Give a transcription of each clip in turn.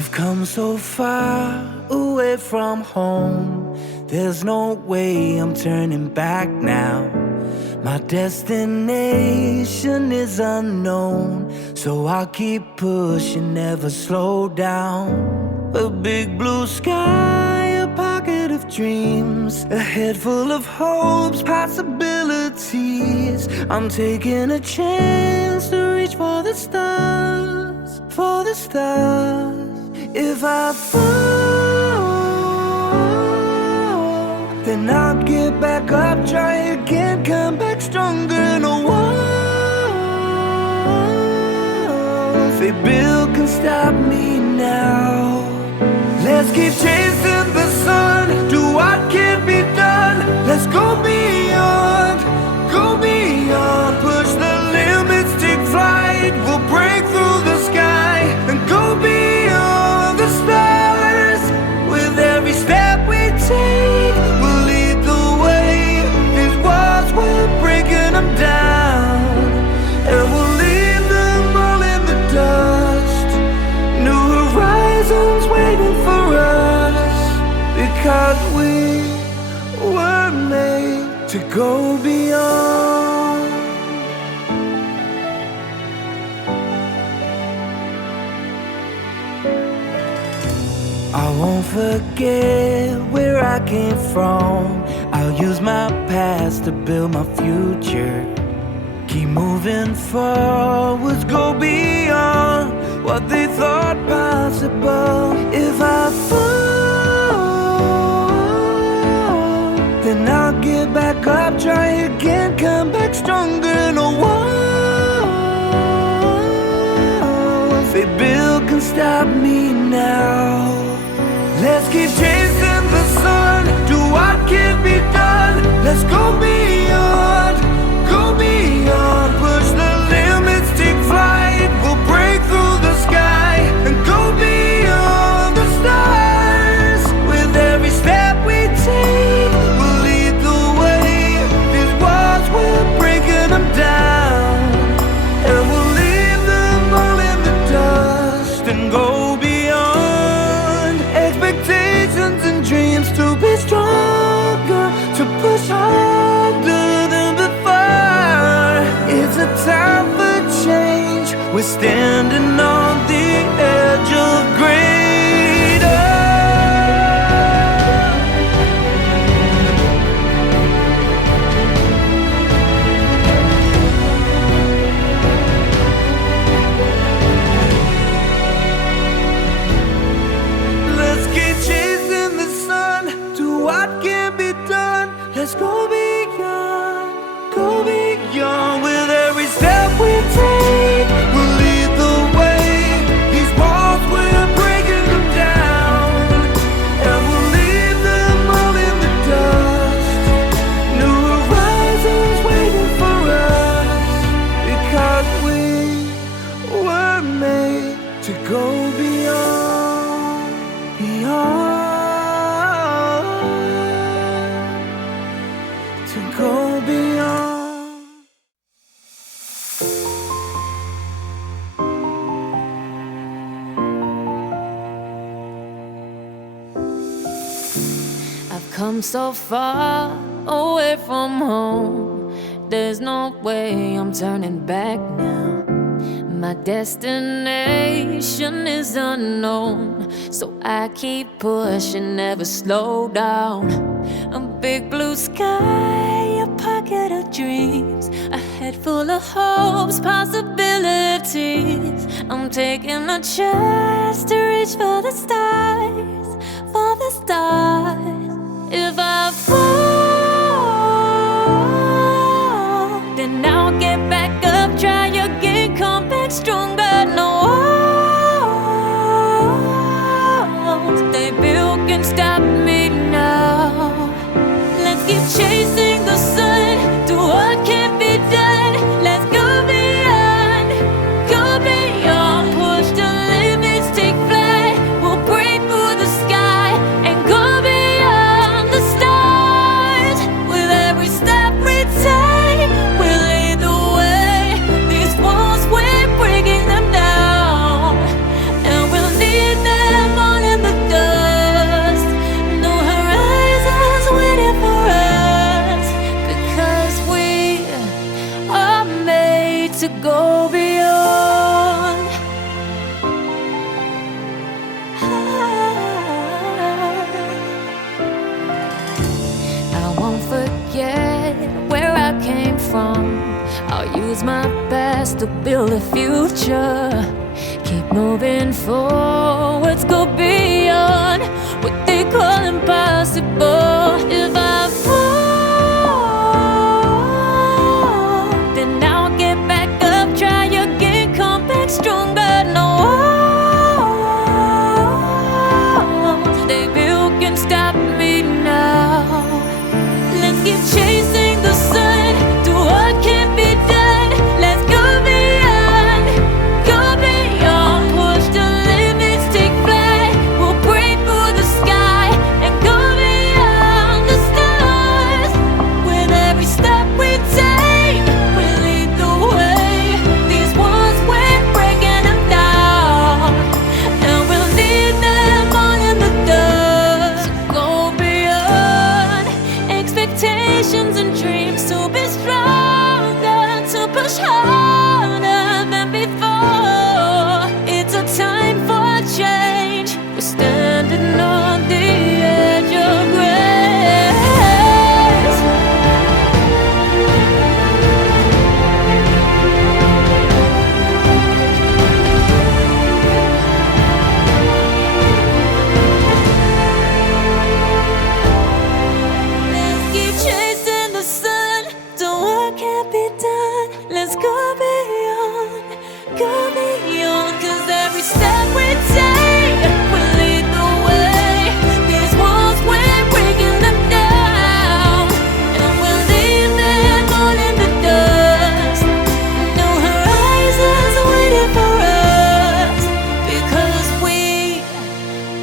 I've come so far away from home. There's no way I'm turning back now. My destination is unknown, so I'll keep pushing, never slow down. A big blue sky, a pocket of dreams, a head full of hopes, possibilities. I'm taking a chance to reach for the stars, for the stars. If I fall, then I'll get back up, try again, come back stronger. No walls they build can stop me now. Let's keep chasing the sun, do what can't be done. Let's go beyond, push the limits, take flight. We'll break through the sky and go beyond the stars. With every step we take, we'll lead the way. These walls, we're breaking them down, and we'll leave them all in the dust. New horizons waiting for us, because we were made to go beyond. I won't forget where I came from. I'll use my past to build my future. Keep moving forwards, go beyond what they thought possible. If I fall, then I'll get back up, try again, come back stronger. No walls they build can stop me now. Let's keep chasing the sun, do what can't be done. Let's go beyond, push the limits, take flight. We'll break through the sky and go beyond the stars. With every step we take, we'll lead the way. These walls, we're breaking them down, and we'll leave them all in the dust and go beyond. Expectations and dreams to be stronger, to push harder than before. It's a time for change, we're standing on the edge of greater. Let's keep chasing the sun, do what can be done. Let's go beyond, with every step we take. We'll lead the way. These walls, we're breaking them down, and we'll leave them all in the dust. New horizons waiting for us, because we were made to go beyond, to go beyond. I've come so far away from home. There's no way I'm turning back now. My destination is unknown, so I keep pushing, never slow down. A big blue sky, a pocket of dreams, a head full of hopes, possibilities. I'm taking a chance to reach for the stars, for the stars. If I fall, then I'll get back up, try again, come back stronger. No walls they build can stop me now. Let's keep chasing the sun, do what can't be done. Let's go beyond, push the limits, take flight. We'll break through the sky and go beyond the stars. With every step we take, we'll lead the way. These walls, we're breaking them down, and we'll lead them forget where I came from. I'll use my best to build a future. Keep moving forwards, go beyond what they call impossible. If I fall, then I'll get back up, try again, come back stronger. No walls they built can stop me now. Let's keep chasing the sun, do what can't be done. Let's go beyond, push the limits, take flight. We'll break through the sky and go beyond the stars. With every step we take, we lead the way. These walls, we're breaking them down, and we'll leave them all in the dust. Go beyond expectations and dreams, to be stronger, to push harder than before. It's a time for change. We're standing on the edge of grace. Let's keep chasing the sun, do what can't be done. Let's go beyond, 'cause every step we take will lead the way. These walls, we're breaking them down, and we'll leave them all in the dust. New horizons waiting for us, because we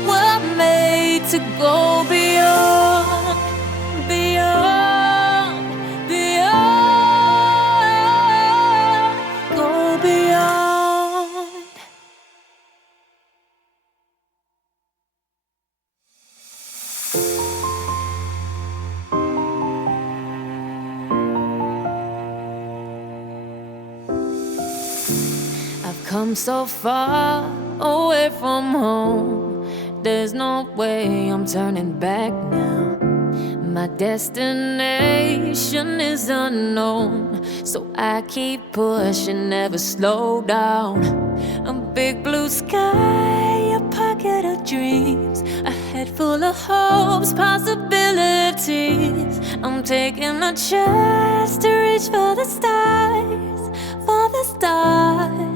were made to go beyond, beyond, beyond, go beyond. I've come so far away from home. There's no way I'm turning back now. My destination is unknown, so I keep pushing, never slow down. A big blue sky, a pocket of dreams, a head full of hopes, possibilities. I'm taking a chance to reach for the stars, for the stars.